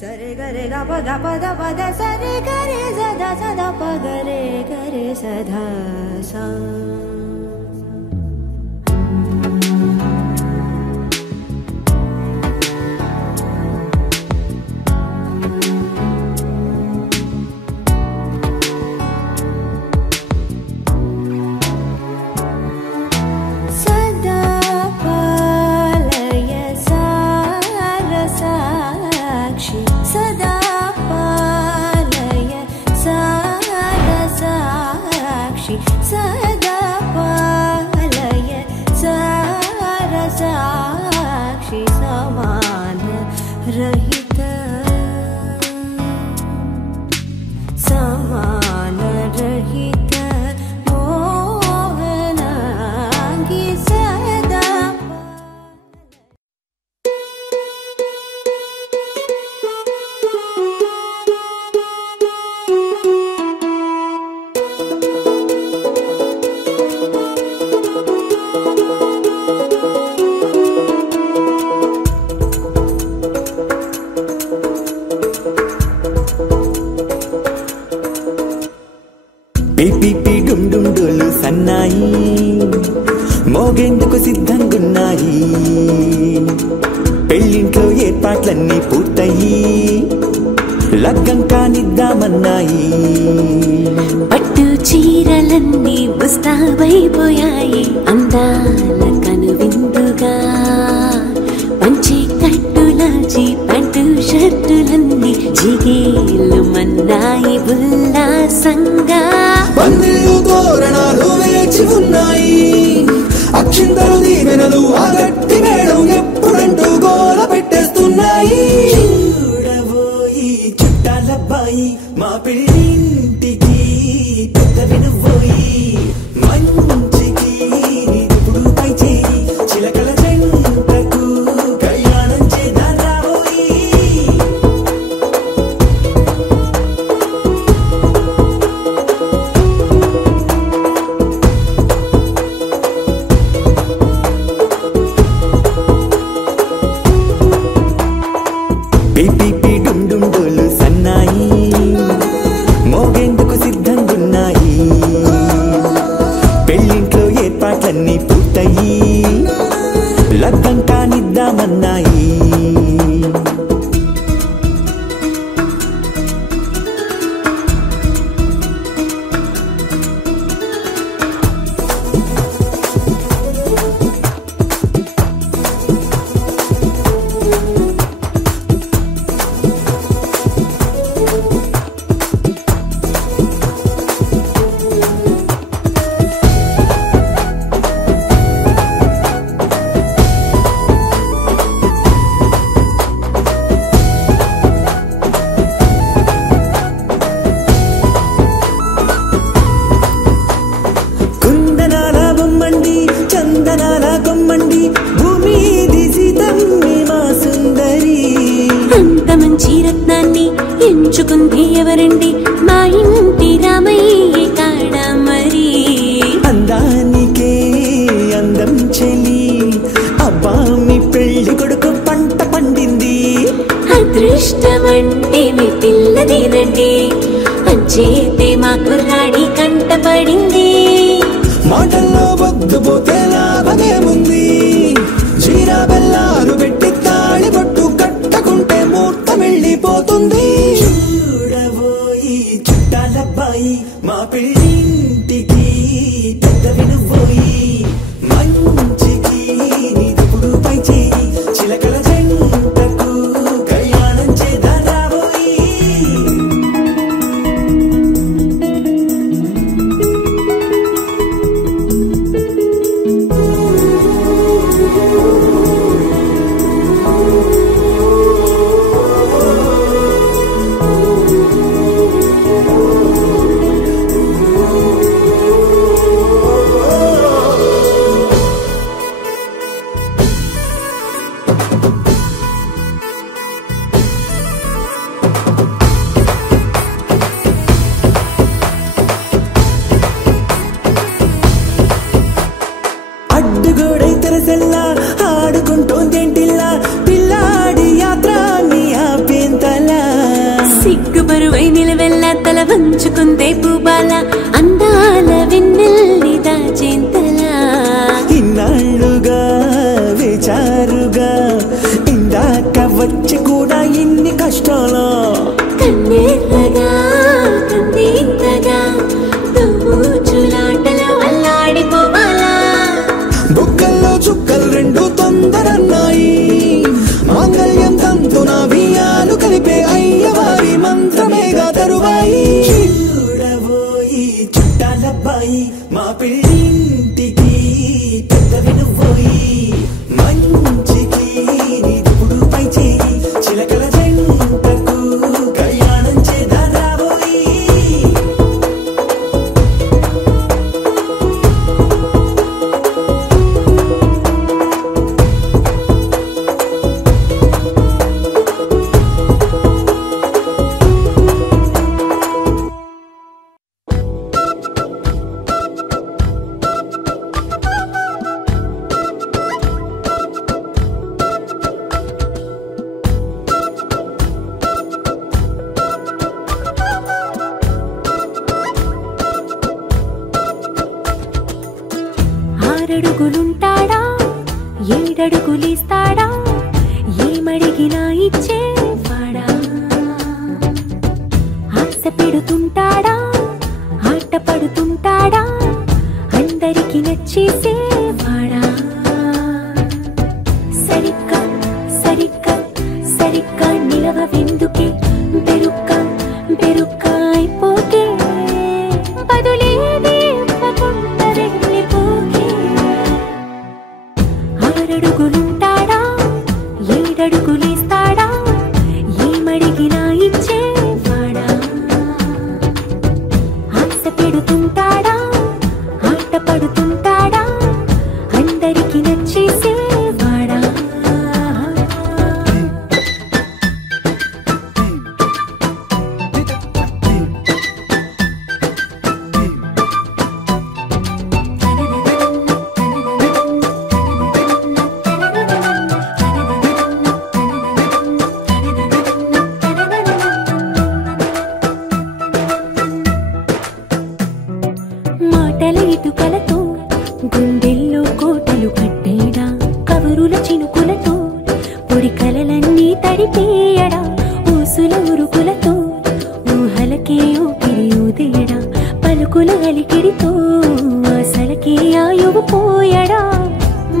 సరే గరే గ పద పద పద సరే గరే సదా సదా పగరే గరే సదా సా మోగేందుకు సిద్ధంగున్నాయి పెళ్ళింట్లో ఏర్పాట్లన్నీ పూర్తయి లగ్గం కానిద్దామన్నాయి పట్టు చీరలన్నీ ముస్తాబైపోయాయి అందాల కనువిందుగా పంచి కట్టులాచి పంటు షర్టులన్నీ జిగేలు మన్నాయి ఉల్లాసంగా పందిళ్ళు తోరణాలు వేచి ఉన్నాయి అక్షింతలు దీవెనలు ఆ గట్టి మేడం ఎప్పుడంటూ గోల పెట్టేస్తున్నాయి చూడబోయి చుట్టాలబ్బాయి మా పెళ్ళింటికి పెద్ద వినుబోయి మంచికి ఇప్పుడు పై చేయి చిలకల జంటకు కళ్యాణం చేద్దాం రాబోయి పిపి డుమ్ డుమ్ డోలు సన్నాయి మోగేందుకు సిద్ధంగున్నాయి పెళ్ళింట్లో ఏర్పాట్లన్నీ పూర్తయి లగ్గం కానిద్దామన్నాయి చందనాల కొమ్మండి భూమి దిశితమ్మి మా సుందరి అంత మంచి రత్నాన్ని ఎంచుకుంది ఎవరండి మా ఇంటి రామయ్య కాడ మరి అందానికే అందం చెలి అబ్బా మీ పెళ్లి కొడుకు పంట పండింది అదృష్టమంటే మీ పిల్లదినండి అంచేతే మా కుర్రాడి కంట పడింది మాటల్లో వద్దుపోతే లాభమేముంది జీరా బెల్లాలు పెట్టి తాళి పట్టు కట్టకుంటే ముహూర్తం వెళ్ళిపోతుంది చూడబోయి చుట్టాలబ్బాయి మా పెళ్ళింటికి పెద్ద వినుబోయి మంచికి నీప్పుడు పై చేయి చిలకల జంటకు కళ్యాణం చేద్దాం రాబోయి తల వంచుకుందే పూబాల అందాల వెన్నెల్లి దాచేంతలా ఇన్నాళ్ళుగా విచారుగా ఇందాక వచ్చి కూడా ఇన్ని కష్టాలా కన్నెర్రగా కందింతగా దుమ్ముచులాటలో అల్లాడిపోవాలా బుక్కల్లో చుక్కలు రెండు తొందరన్నాయి మాంగళ్యం తంతున బియ్యాలు కలిపే అయ్యవారి మంత్రమేగా తరువాయి చూడబోయి చుట్టాలబ్బాయి మా పెళ్ళింటికి పెద్ద వినుబోయి మంచికి ఇప్పుడు పై చేయి చిలకల జంటకు కళ్యాణం చేద్దాం రాబోయి ఆరడుగులుంటాడా ఏడడుగులిస్తాడా ఏమడిగినా ఇచ్చేవాడా ఆశ పెడుతుంటాడా ఆట పడుతుంటాడా అందరికి నచ్చేసేవాడా సరిగ్గా సరిగ్గా సరిగ్గా నిలవెందుకే బెరుక్క బెరుక్క అయిపోతే బదులేది ఇవ్వకుండా వెళ్ళిపోకే ఆరడుగులుంటాడా ఏడడుగులిస్తాడా ఏమడిగినా ఇచ్చేవాడా ఆశ పెడుతుంటాడా ఆట పడుతుంటాడా అందరికి నచ్చేసేవాడా మాటల ఇటుకలతో గుండెల్లో కోటలు కట్టేడా కవరుల చినుకులతో పొడి కలలన్నీ తడిపేయడా ఊసుల ఉరుకులతో ఊహలకే ఊపిరి ఊదేయడా పలుకుల అలికిడితో అసలకే ఆయువు పోయడా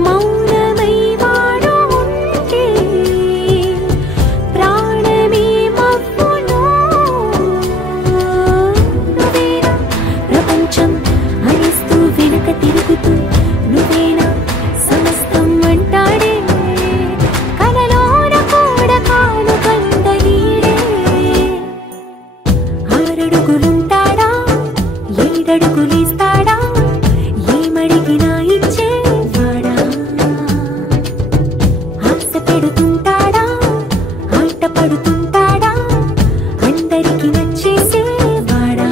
మౌనమై వాడు ఉంటే ప్రాణమే మబ్బులో నువ్వేనా ప్రపంచం అనిస్తూ వెనుక తిరుగుతూ నువ్వేనా సమస్తం అంటాడే కలలోన కూడా కాను కంద నీడే ఆరడుగులుంటాడా ఏడడుగులిస్తాడా ఏమడిగినా ఇచ్చేవాడా ఆశ పెడుతుంటాడా ఆట పడుతుంటాడా అందరికి నచ్చేసేవాడా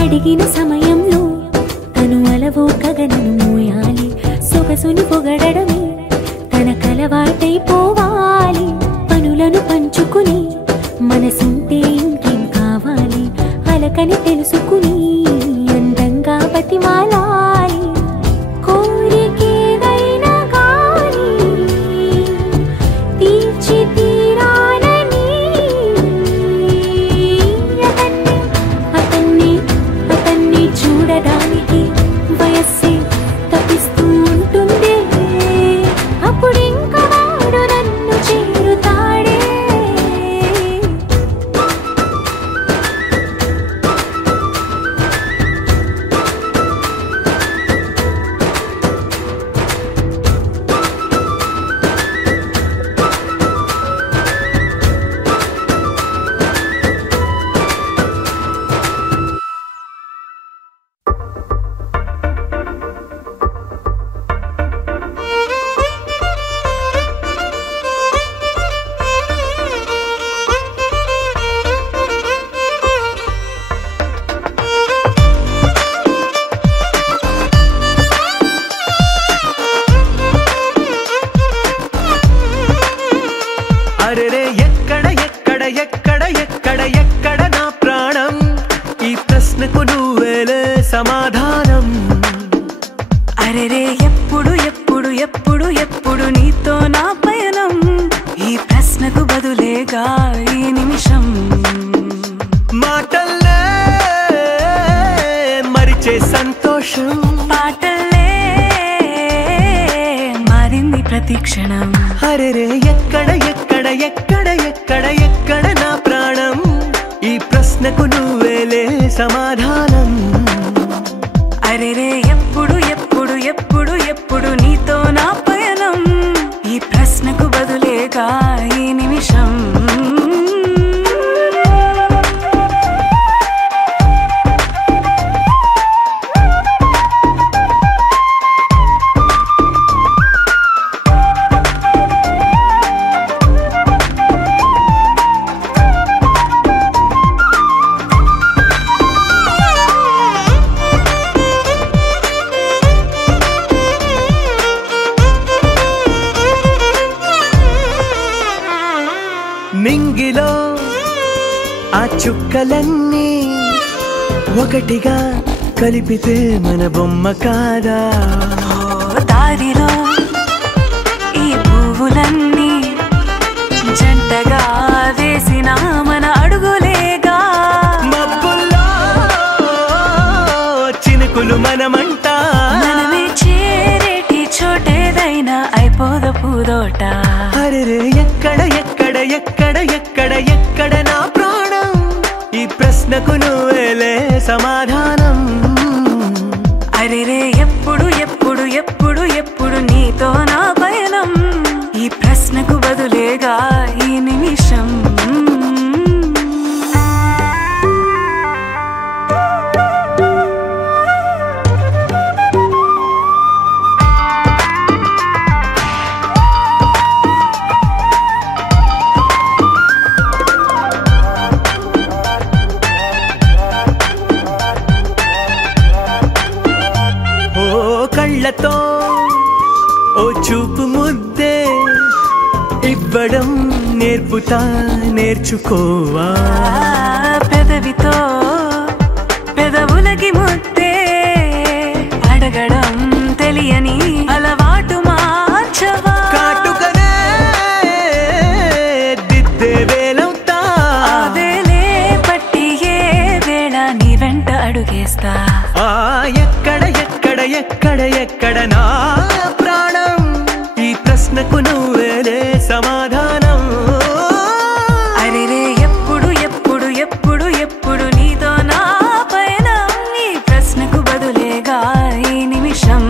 అడిగిన సమయంలో తను అలవో గగనను మోయాలి సొగసుని పొగడమే తనకలవాటైపోవాలి పనులను పంచుకుని మనసుంటే ఇంకేం కావాలి అలకని తెలుసుకుని అందంగా బతిమాలాలి కోరికేదైనా గాని తీర్చి తీరాలని అతన్ని చూడడానికి వయస్సే తప్పిస్తూ ఉంటుంది అప్పుడింకా వాడు నన్ను చేరుతాడే అరెరే ఎక్కడ ఎక్కడ ఎక్కడ ఎక్కడ ఎక్కడ నా ప్రాణం ఈ ప్రశ్నకు నువ్వేలే సమాధానం అరెరే ఎప్పుడు ఎప్పుడు ఎప్పుడు ఎప్పుడు నీతో నా పయనం ఈ ప్రశ్నకు బదులేగా ఈ నిమిషం మాటల్లే మరిచే సంతోషం పాటల్లే మారింది ప్రతి క్షణం అరెరే ఎక్కడ ఎక్కడ ఎక్కడ ఎక్కడ ఎక్కడ నా ప్రాణం ఈ ప్రశ్నకు నువ్వేలే సమాధానం అరెరే ఎప్పుడు ఎప్పుడు ఎప్పుడు ఎప్పుడు నీతో నా పయనం ఈ ప్రశ్నకు బదులేగా ఈ నిమిషం నింగిలో ఆ చుక్కలన్నీ ఒకటిగా కలిపితే మన బొమ్మ కాదా దారిలో ఈ పువ్వులన్నీ జంటగా వేసిన మన అడుగులేగా మబ్బుల్లో చినుకులు మనమంట మనమే చేరేటి చోటేదైనా అయిపోద పూదోట అరెరే ఎక్కడ ఎక్కడ ఎక్కడ ఎక్కడ ఎక్కడ నా ప్రాణం ఈ ప్రశ్నకు నువ్వేలే సమాధానం అరెరే ఎప్పుడు ఎప్పుడు ఎప్పుడు ఎప్పుడు నీతో నా పయనం ఈ ప్రశ్నకు బదులేగా ఈ నిమిషం కళ్ళతో ఓ చూపు ముద్దే ఇవ్వడం నేర్పుతా నేర్చుకోవా పెదవితో పెదవులకి ముద్దే అడగడం తెలియని అలవాటు మార్చవా కాటుకనే దిద్దే వేలవుతా వేలే పట్టి ఏ వేళ నీ వెంట అడుగేస్తా ఎక్కడ ఎక్కడ ఎక్కడ ఎక్కడ నా ప్రాణం ఈ ప్రశ్నకు నువ్వేలే సమాధానం అరెరే ఎప్పుడు ఎప్పుడు ఎప్పుడు ఎప్పుడు నీతో నా పయనం ఈ ప్రశ్నకు బదులేగా ఈ నిమిషం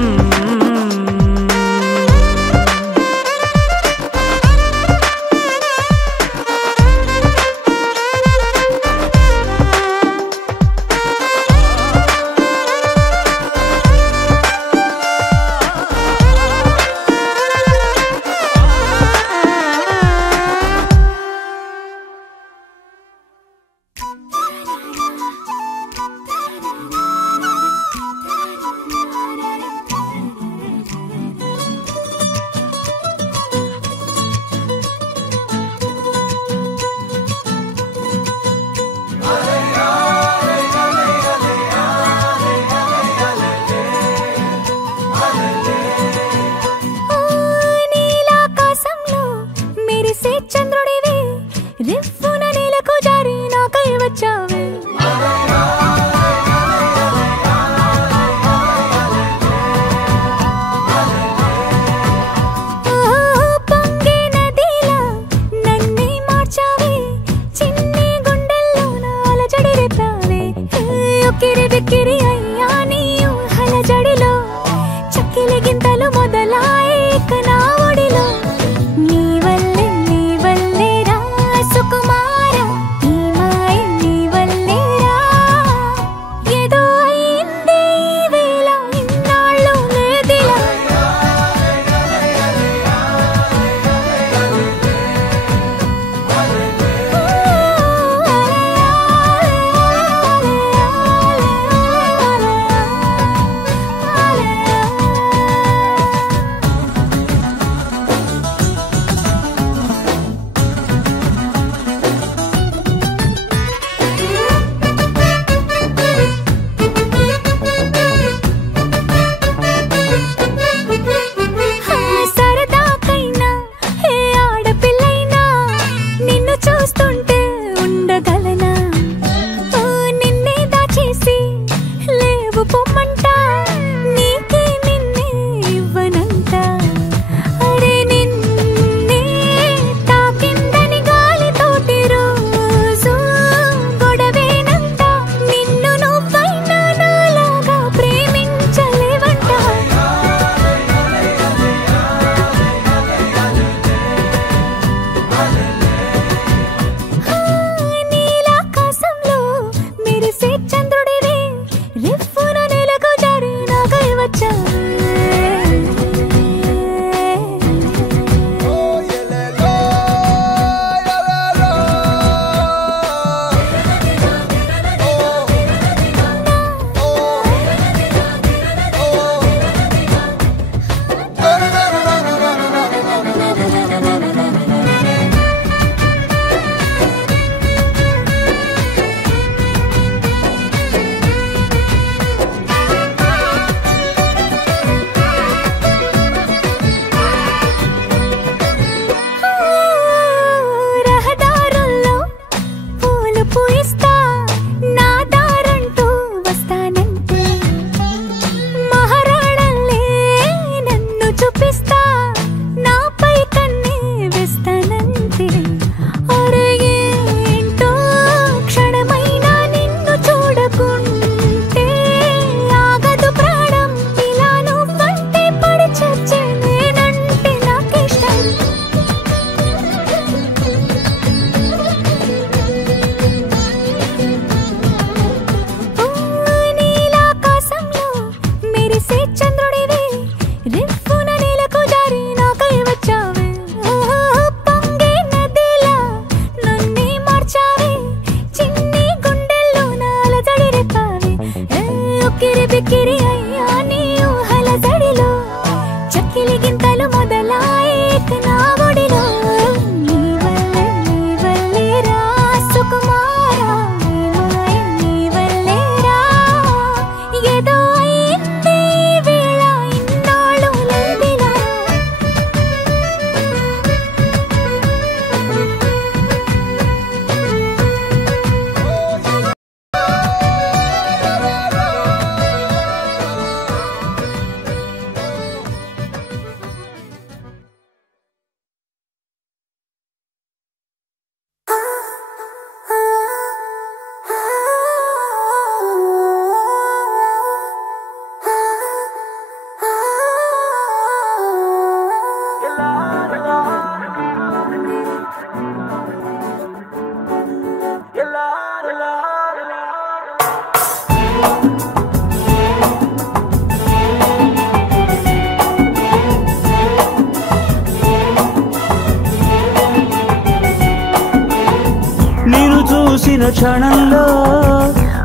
నేను చూసిన క్షణంలో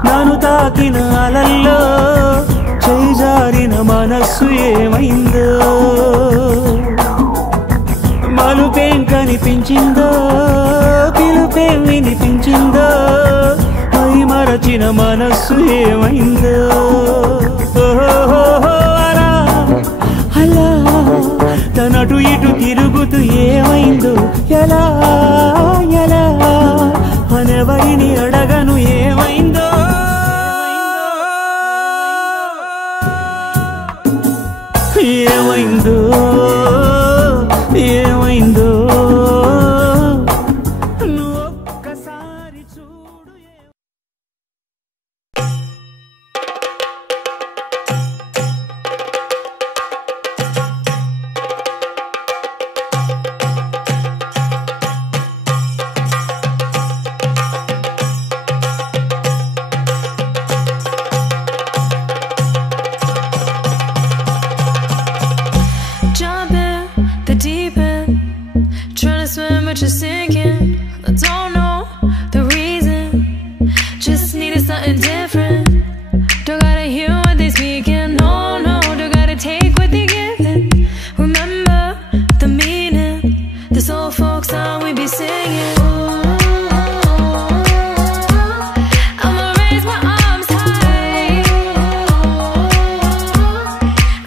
నన్ను తాకిన అలల్లో చేజారిన మనస్సు ఏమైందో మలుపేం కనిపించిందో పిలుపేం వినిపించిందో మై మరచిన మనస్సు ఏమైందో అలా అలా తనటు ఇటు తిరుగుతూ ఏమైందో ఎలా ఎలా అనెవరిని అడగను ఏమైందో ఏమైందో ఏమైందో ఒక్కసారి చూడు You're sinking. I don't know the reason. Just needed something different. Don't gotta hear what they speaking. No, no, don't gotta take what they giving. Remember the meaning. This old folk song we be singing. I'ma raise my arms high.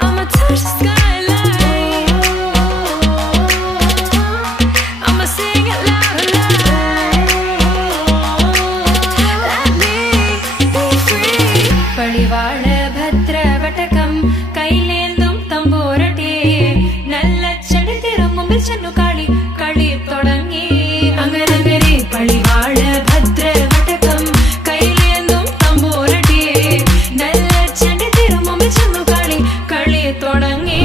I'ma touch the skyline. I'ma sing it loud and loud. Let me be free. Padivaal bhadra vatakam kailendum tamborate nalla chadithirumbum channu kali kali thodangi angarangare padivaal bhadra vatakam kailendum tamborate nalla chadithirumbum channu kali kali thodangi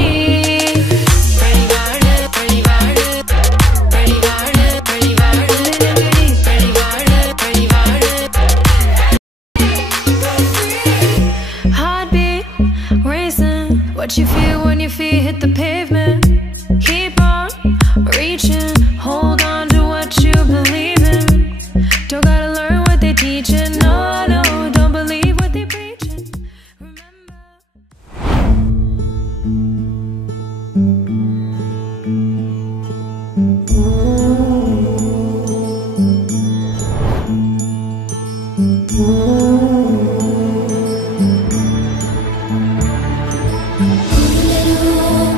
Heartbeat racing. What you feel when your feet hit the pavement? Keep on reaching. Hold on to what you believe in. Don't gotta learn what they teaching. No, no, don't believe what they preaching. Remember.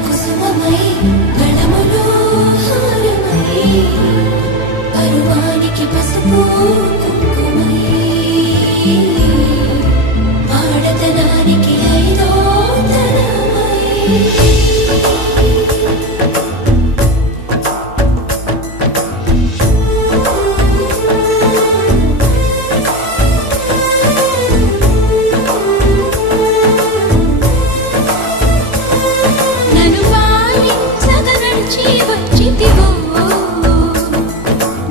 కుసుమమై గణములో హారమై పరువానికి పసుపు కుంకుమై ఆడతనానికి ఐదో తనమై నన్ను పాలించగ నడిచి వచ్చితివో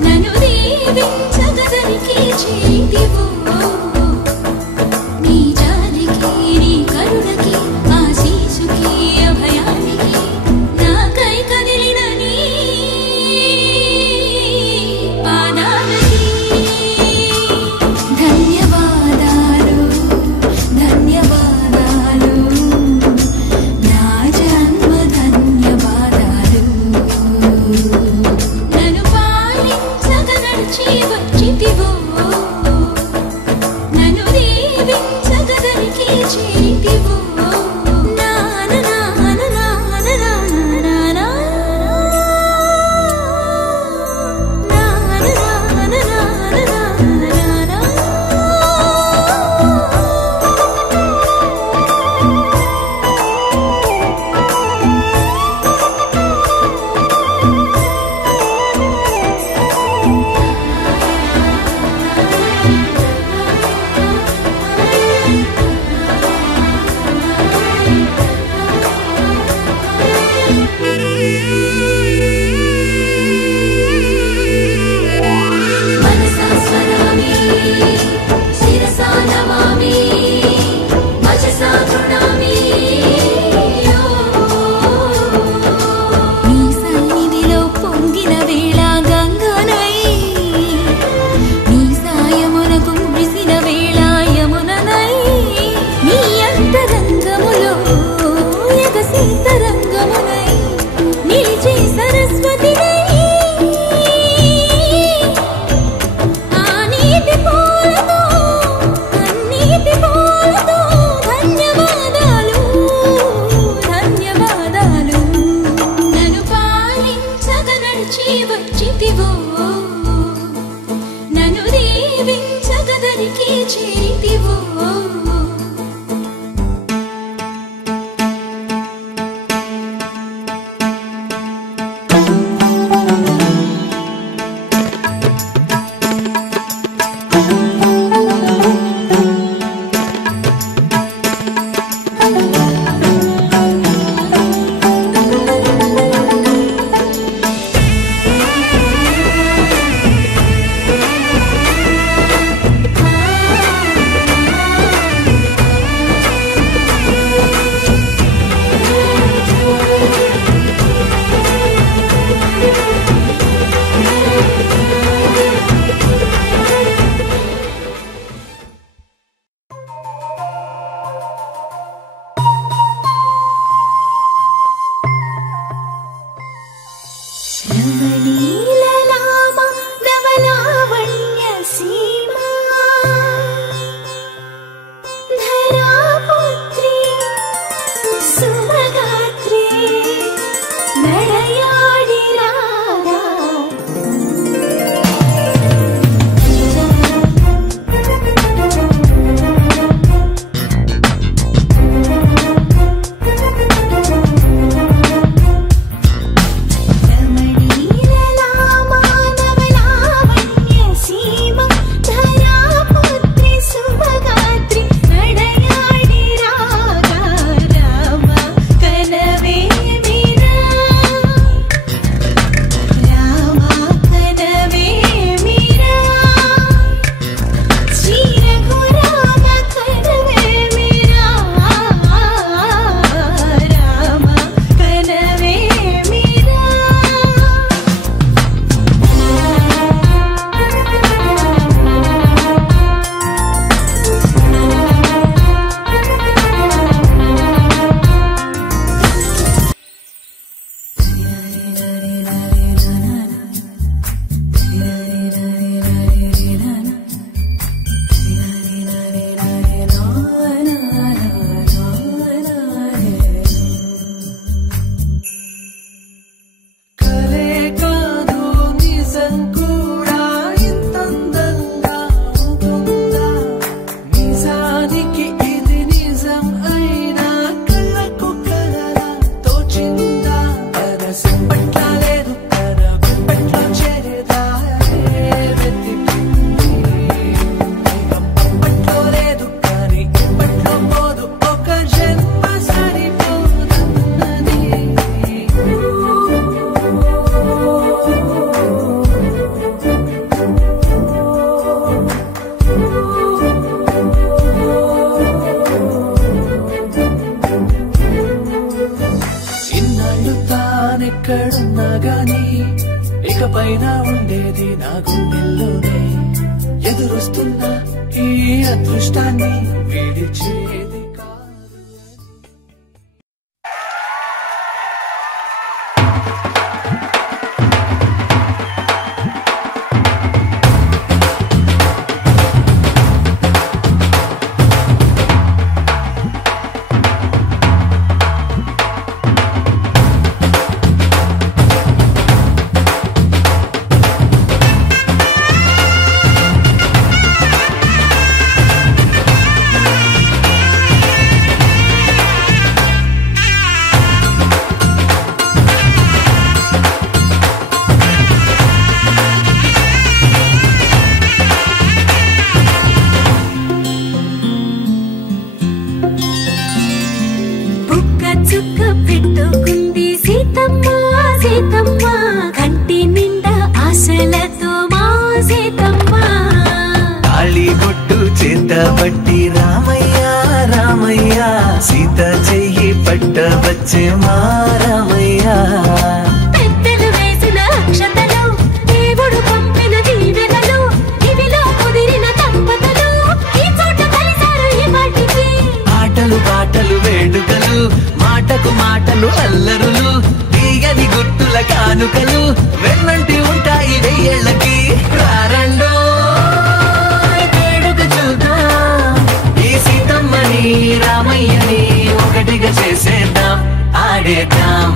నన్ను దీవించగ దరికి నడిచితివో నన్ను దీవించగదరికి చేరితివో ఎక్కడున్నా గానీ ఇకపైన ఉండేది నా గుండెల్లోనే ఎదురొస్తున్న ఈ అదృష్టాన్ని విడిచేది కాదు. పట్టి రామయ్య రామయ్య సీత చెయ్యి పట్ట వచ్చే మా రామయ్య. పెద్దలు వేసిన అక్షతలు దేవుడు పంపిన దీవెనలు ఇవిలో కుదిరిన దంపతులు ఈ చోట కలిసారు ఈ పాటికి. ఆటలు పాటలు వేడుకలు మాటకు మాటలు అల్లరులు తీయని గుర్తుల కానుకలు వెన్నంటి ఉంటాయి వెయ్యేళ్ళకి. రారండో రామయ్యని ఒకటిగా చేసేద్దాం ఆడేద్దాం.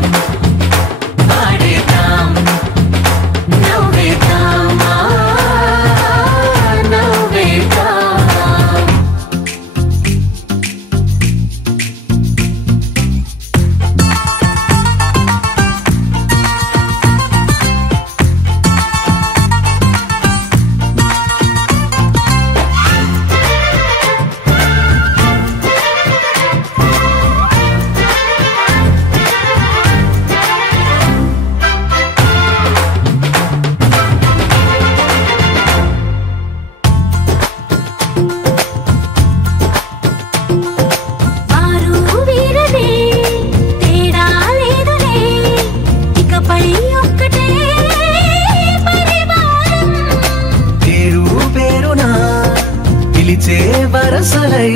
మొదలై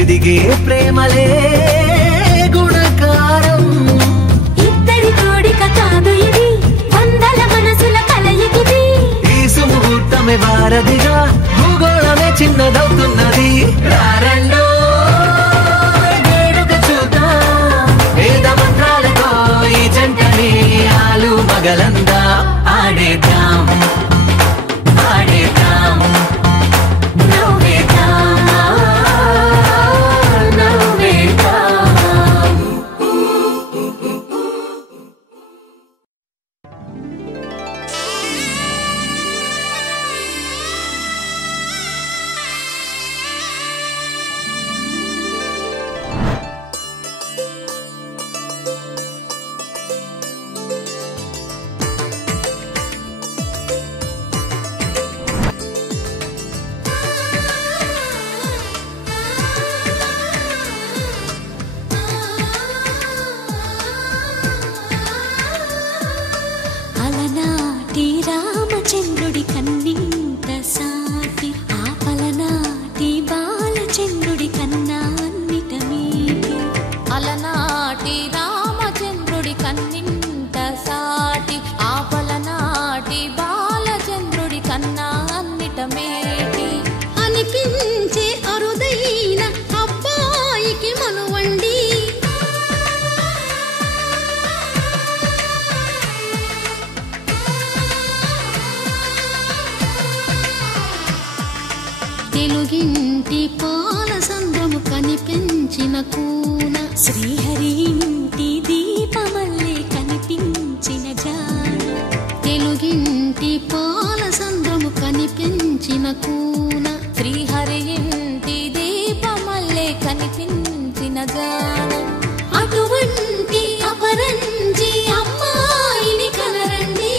ఎదిగే ప్రేమలే గుణకారం. ఇద్దరి కోడిక కాదు ఇది, వందల మనసుల కలయికిది. ఈ సుముహూర్తమే వారధిగా భూగోళమే చిన్నదవుతున్నది. రారండో వేడుక చూద్దాం, వేద మంత్రాలతో ఈ జంటని ఆలు మగలందా ఆడేద్దాం ఆడేద్దాం. అలనాటి రామచంద్రుడి కన్నింత సాటి, ఆపలనాటి బాలచంద్రుడి కన్నా అన్నిట మీటి. అలనాటి రామచంద్రుడి కన్నింత సాటి, ఆపలనాటి బాలచంద్రుడి కన్నా అన్నిట మేటి. అనిపించే అరుదైన అబ్బాయికి మనువండి, తెలుగింటి పాల సంద్రము కనిపించిన కూన, శ్రీహరి ఇంటి దీపమల్లే కనిపించిన జాన. తెలుగింటి పాల సంద్రము కనిపించిన కూన, శ్రీహరి ఇంటి దీపమల్లే కనిపించిన జాన. అటువంటి అపరంజి అమ్మాయిని కనరండి.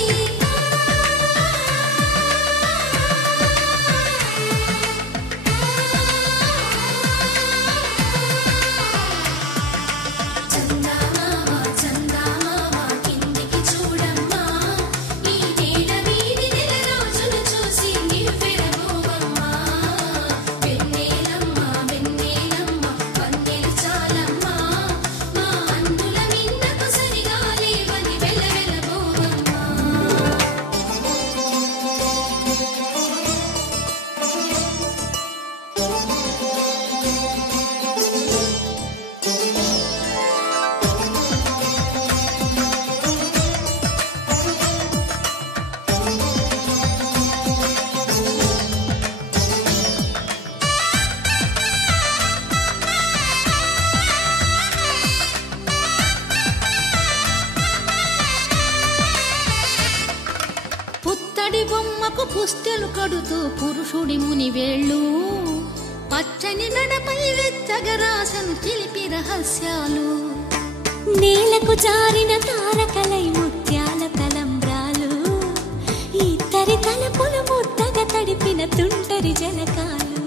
పుత్తడి బొమ్మకు పుస్తెలు కడుతూ పురుషుడి ముని వేళ్ళు, పచ్చని నడపై వెచ్చగరాసను చిలిపి రహస్యాలు. నేలకు జారిన తారకలై ముత్యాల తలంబ్రాలు, ఇద్దరి తలపులు ముద్దగా తడిపిన తుంటరి జలకాలు.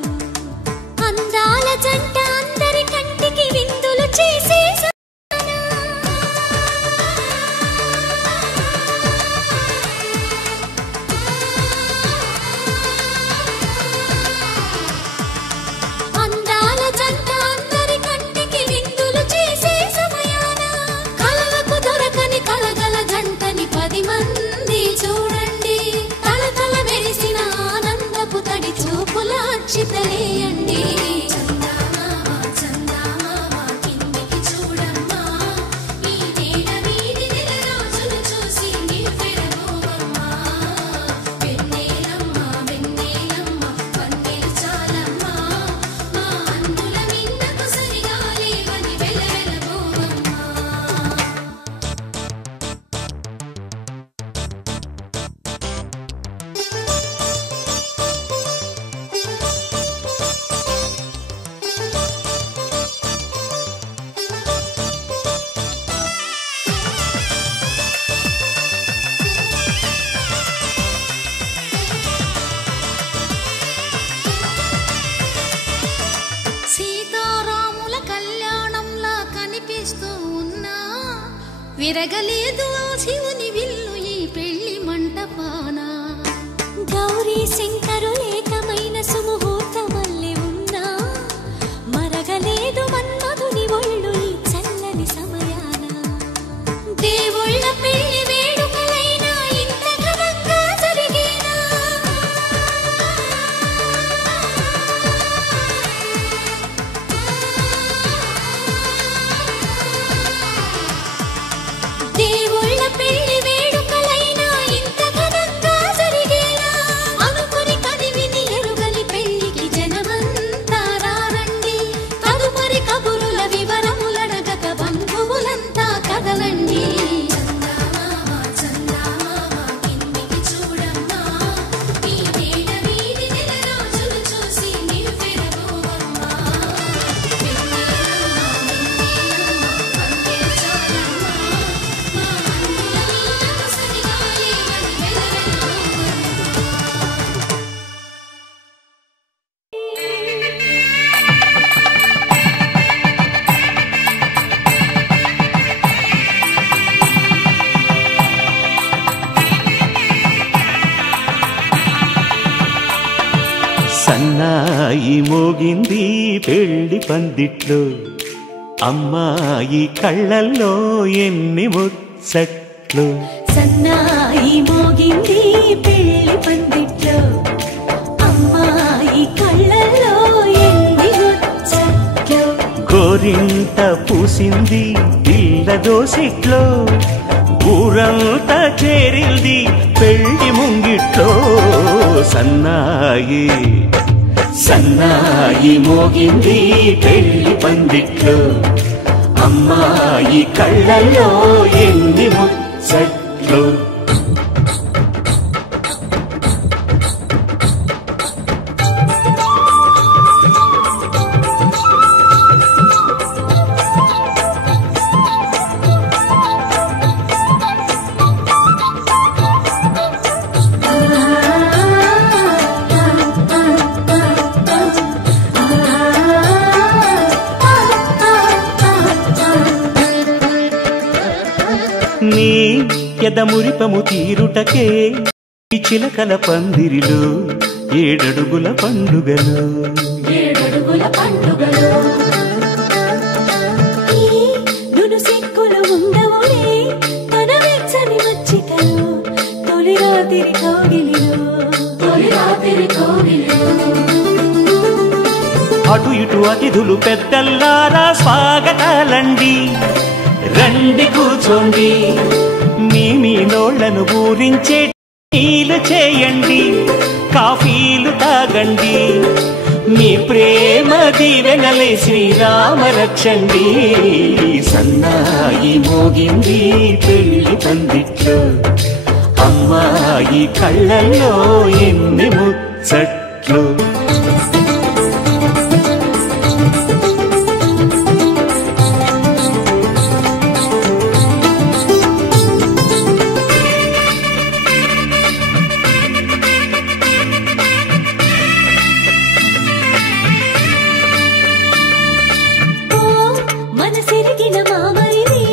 అందాల జంట అందరి కంటికి విందులు చేసే చితలేయండి. విరగలేదు ఆ శివుని విల్లు ఈ పెళ్లి మంటపాన. గౌరీ శంకరులేకమైన సుముహూర్తమల్లె ఉన్నా సన్నాయి మోగింది పెళ్లి పందిట్లో, అమ్మాయి కళ్ళల్లో ఎన్ని ముచ్చట్లు. సన్నాయి మోగింది పెళ్లి పందిట్లో, అమ్మాయి కళ్ళల్లో ఎన్ని ముచ్చట్లు. గోరింట పూసింది పిల్ల దోసిట్లో, ఊరంతా చేరింది పెళ్లి ముంగిట్లో. సన్నాయి సన్నాయి మోగింది పెళ్లి పందిట్లో, అమ్మాయి కళ్ళల్లో ఎన్ని ముచ్చట్లు. నీ ఎదమురిపము తీరుటకే ఈ చిలకల పందిరిలో ఏడడుగుల పండుగలు. నును సిక్కులు ఉండవులే తన వెచ్చని మచ్చికలు, తొలి రాత్రి కోగిలిలో. అటు ఇటు అతిథులు పెద్దల్లారా స్వాగతాలండి, రండి కూర్చోండి, మీ నోళ్లను ఊరించే టీలు చేయండి, కాఫీలు తాగండి, మీ ప్రేమ దీవెనలే శ్రీరామ రక్షండి. సన్నాయి మోగింది పెళ్లి పందిట్లో, అమ్మాయి కళ్ళల్లో ఎన్ని ముచ్చట్లు. మనసిరిగిన మామరిని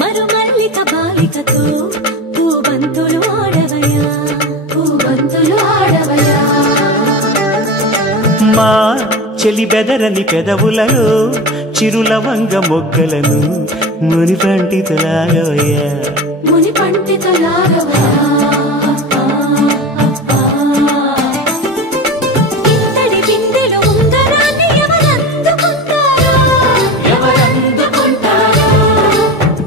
మరుమల్లిక బాలికతో పూబంతులు ఆడవయా. మా చెలి బెదరని పెదవులలో చిరులవంగ మొగ్గలను మునిపంటితో లాగవయ్యా. ఇంతటి బిందెలో ఉంగరాన్ని ఎవరందుకుంటారో,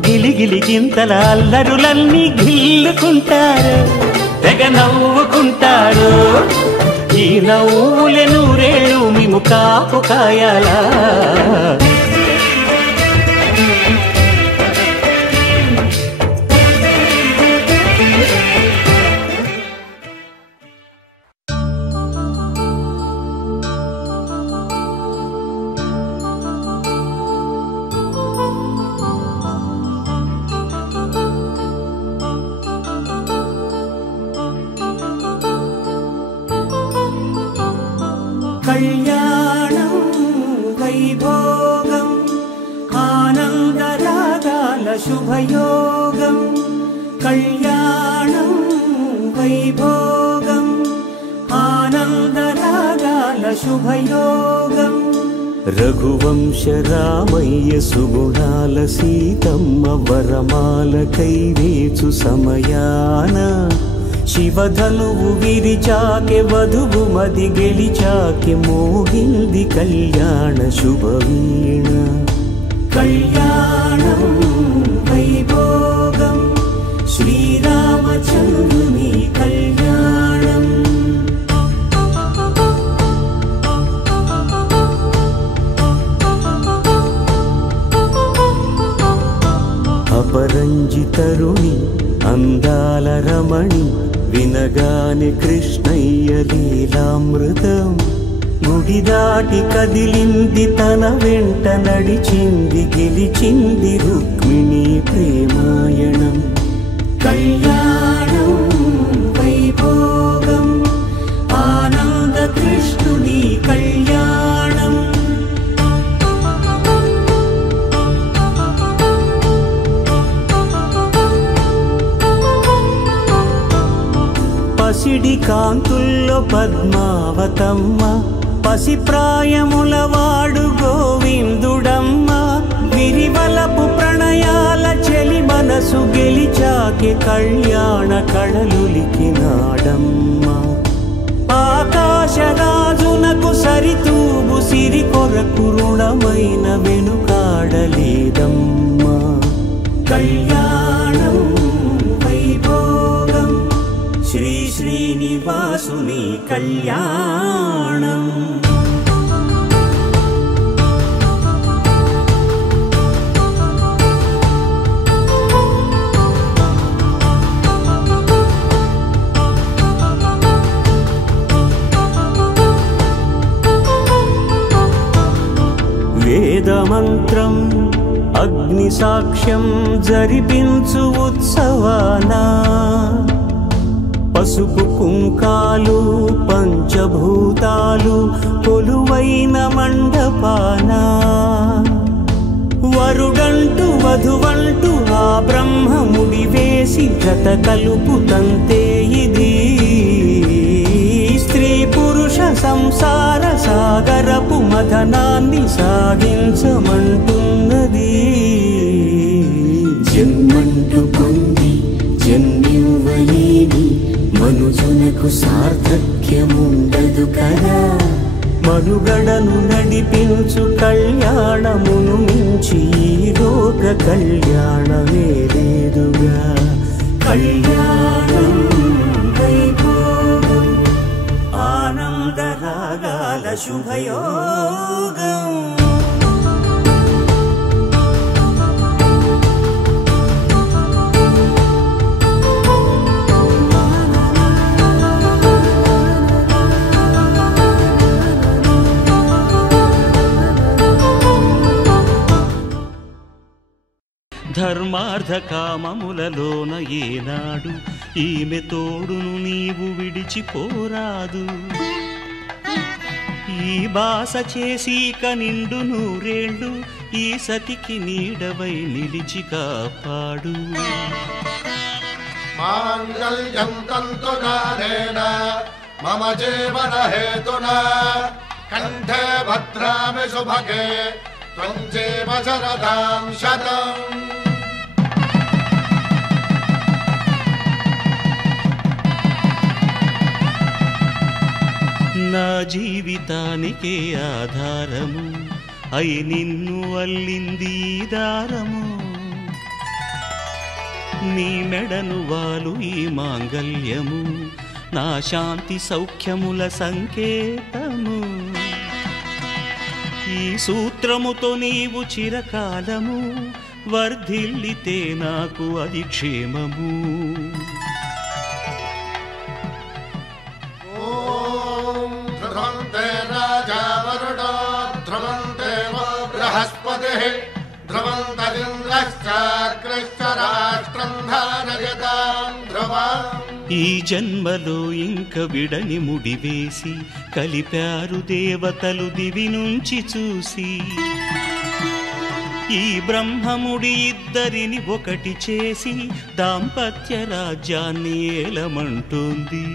గిలిగిలి గింతల అల్లరులన్నీ గిల్లుకుంటారు, తెగ నవ్వుకుంటారు. ఈ నవ్వులే నూరేళ్ళు మేము కాపు కాయాలా. కళ్యాణం వైభోగం ఆనందరాగాల శుభయోగం. కళ్యాణం వైభోగం ఆనందరాగాల శుభయోగం. రఘువంశ రామయ్య సుగుణాల సీతమ్మ వరమాల కైవేచు సమయాన, శివధనువు విరిచాకె వధువు మది గెలిచాకె మోగింది కళ్యాణ శుభవీణ. కళ్యాణం వైభోగం శ్రీరామచంద్రుని కళ్యాణం. అపరంజి తరుణి అందాల రమణి, వినగాని కృష్ణయ్య లీలామృతం. గుడి దాటి కదిలింది తన వెంట నడిచింది, గెలిచింది రుక్మిణి ప్రేమాయణం. కళ్యాణం వైభోగం ఆనంద కృష్ణుని కళ్యాణం. పసిడి కాంతుల్లో పద్మావతమ్మ పసిప్రాయముల వాడు గోవిందుడమ్మ విరివలపు ప్రణయాల చెలి మనసు గెలిచాకే కళ్యాణ కళలులికినాడమ్మ ఆకాశరాజునకు సరితూగు సిరి కొరకు రుణమైన వెనుకాడలేదమ్మా కళ్యాణం వైభోగం శ్రీ శ్రీనివాసుని కళ్యాణం వేదమంత్రం అగ్ని సాక్ష్యం జరిపించు ఉత్సవానా పసుపు కుంకాలు పంచభూతాలు కొలువైన మండపానా వరుడంటూ వధువంటూ ఆ బ్రహ్మముడి వేసి జత కలుపుతంతే ఇది స్త్రీ పురుష సంసార సాగరపు మథనాన్ని సాగించమంటున్నది జన్మంటూ పొంది జన్మివ్వలేని మనుజునకు సార్థక్యముండదు కదా మనుగడను నడిపించు కళ్యాణమును మించి ఈ లోక కళ్యాణమే లేదుగా కళ్యాణం వైభోగం ఆనందరాగాల శుభయోగం ధర్మార్థ కామములలోన ఏనాడు ఈమె తోడును నీవు విడిచిపోరాదు ఈ బాస చేసీక నిండు నూరేళ్ళు ఈ సతికి నీడవై నిలిచి కాపాడు మాంగళ్యం తంతునానేన మమ జీవన హేతునా కంఠే భద్రామి శుభగే త్వం జీవ శరదాం శతం నా జీవితానికే ఆధారము అయి నిన్ను అల్లింది దారము నీ మెడను వాలు ఈ మాంగల్యము నా శాంతి సౌఖ్యముల సంకేతము ఈ సూత్రముతో నీవు చిరకాలము వర్ధిల్లితే నాకు అది క్షేమము ఈ జన్మలో ఇంక విడని ముడివేసి కలిపారు దేవతలు దివి నుంచి చూసి ఈ బ్రహ్మముడి ఇద్దరిని ఒకటి చేసి దాంపత్య రాజ్యాన్ని ఏలమంటోంది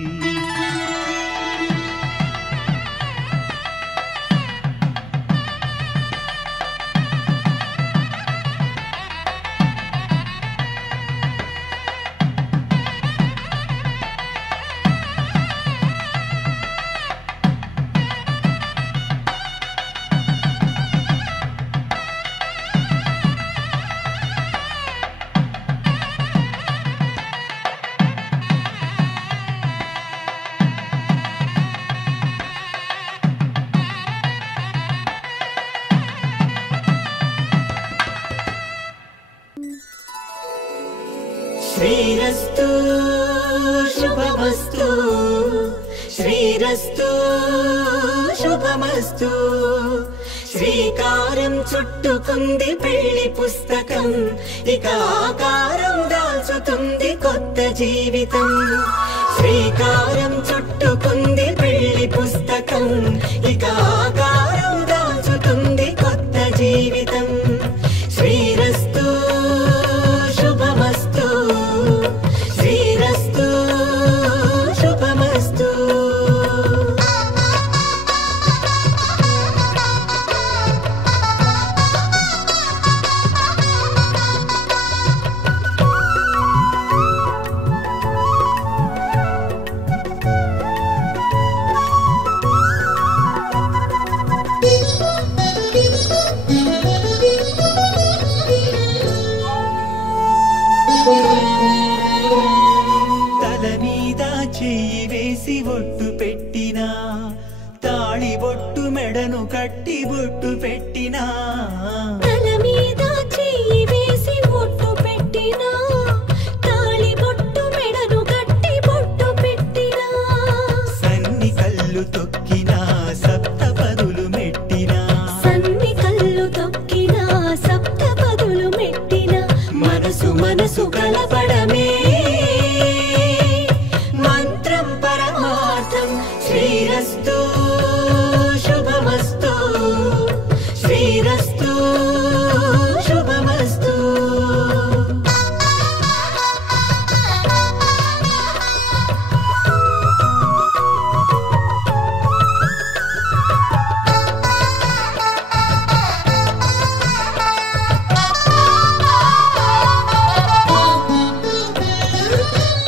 శ్రీరస్తు శుభమస్తు శ్రీరస్తు శుభమస్తు శ్రీకారం చుట్టుకుంది పెళ్లి పుస్తకం ఇక ఆకారం దాల్చుతుంది కొత్త జీవితం శ్రీకారం చుట్టుకుంది పెళ్లి పుస్తకం ఇక ఆకారం దాల్చుతుంది కొత్త జీవితం శ్రీరస్తు శుభమస్తు శ్రీరస్తు శుభమస్తు బొట్టు పెట్టినా తాళి బొట్టు మెడను కట్టి బొట్టు పెట్టినా తల మీద చెయ్యి వేసి బొట్టు పెట్టినా తాళి బొట్టు మెడను కట్టి బొట్టు పెట్టినా సన్ని కళ్ళు తొక్కినా సప్తపదులు మెట్టినా సన్ని కళ్ళు తొక్కినా సప్తపదులు మెట్టినా మనసు మనసు కలపడమే మంత్రం పరమార్థం శ్రీరస్తు శుభమస్తు శ్రీరస్తు శుభమస్తు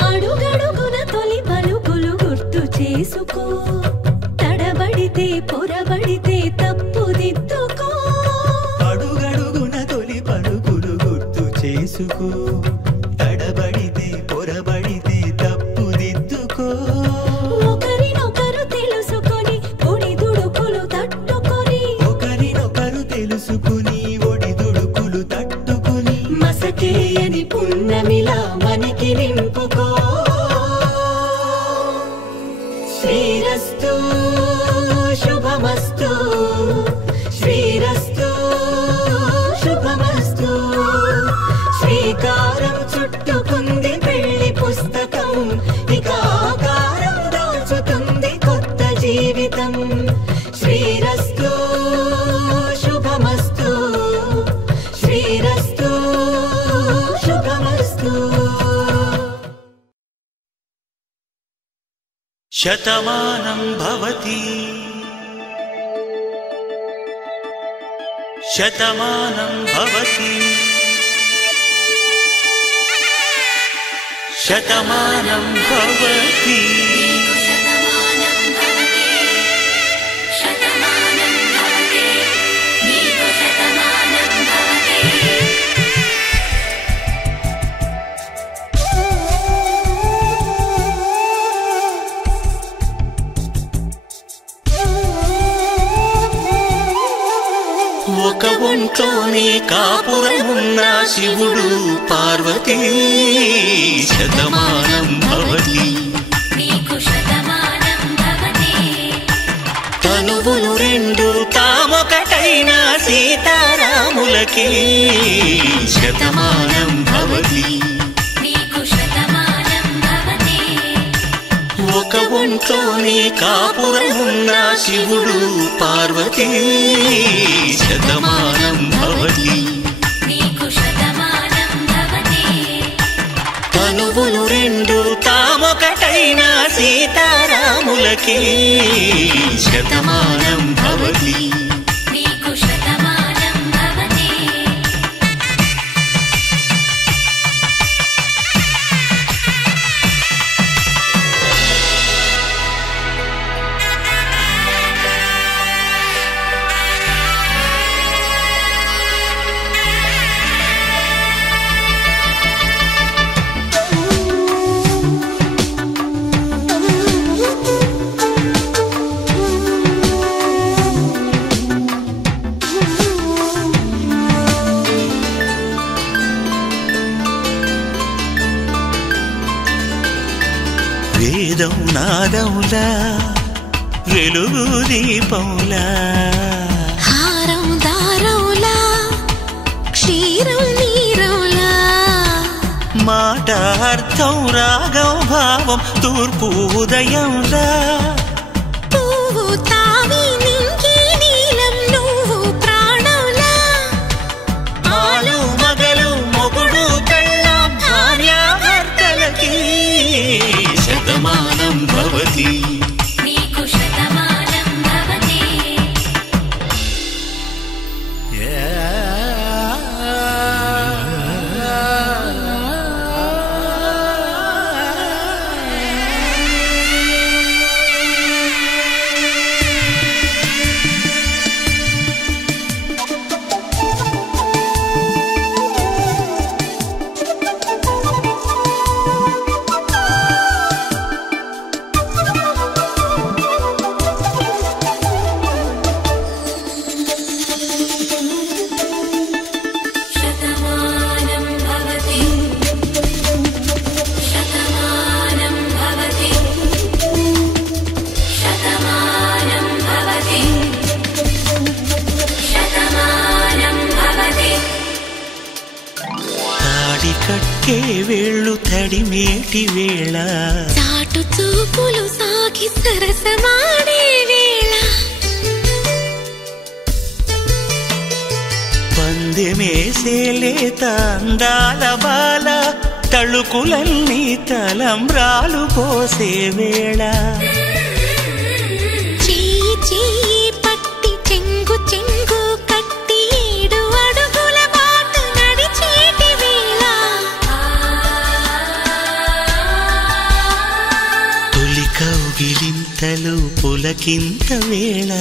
అడుగడుగున తొలి పలుకులు గుర్తు చేసుకో తడబడితే పొరబడితే తప్పుదిద్దుకో అడుగడుగున తొలి పలుకులు గుర్తు చేసుకో తడబడితే పొరబడితే తప్పుదిద్దుకో ఒకరినొకరు తెలుసుకొని ఒడిదుడుకులు తట్టుకొని ఒకరినొకరు తెలుసుకుని ఒడిదుడుకులు తట్టుకుని మసకేయని పున్నమిలా మనకి నింపుకో శ్రీరస్తు శుభమస్తు శ్రీరస్తు శుభమస్తు శ్రీకారం చుట్టుకుంది పెళ్లి పుస్తకం ఇక ఆకారం దాల్చుతుంది కొత్త జీవితం శ్రీరస్తు శుభమస్తు శ్రీరస్తు శుభమస్తు శతమానం భవతి శతమానం భవతి శతమానం భవతి ఒక ఒంట్లోనే కాపురమున్న శివుడు పార్వతీ శతమానం భవతి తనువులు రెండు తామొకటైన సీతారాములకి శతమానం భవతి ఒక ఒంట్లోనే కాపురమున్న శివుడు పార్వతీ శతమానం భవతి తనువులు రెండు తామొకటైన సీతారాములకి శతమానం భవతి వేదం నాదములా వెలుగు దీపములా హారం దారవులా క్షీరం నీరవులా మాట అర్థం రాగం భావం తూర్పు ఉదయంలా పువ్వు తావి నింగి నీలం నువ్వు ప్రాణంలా ఆలు మగలు మొగుడు పెళ్ళాం భార్యాభర్తలకి శతమానం భవతి తాకే వేళ్ళు తడిమేటి వేళ చాటు చూపులు సాగి సరసమాడే వేళ పందెమేసే లేత అందాల బాల తళుకులన్నీ తలంబ్రాలు పోసే వేళ చెయ్యి చెయ్యి పట్టి చెంగు చెంగు కట్టి 7 అడుగుల బాట నడిచేటి వేళ తొలి కౌగిలింతలు పులకింత వేళ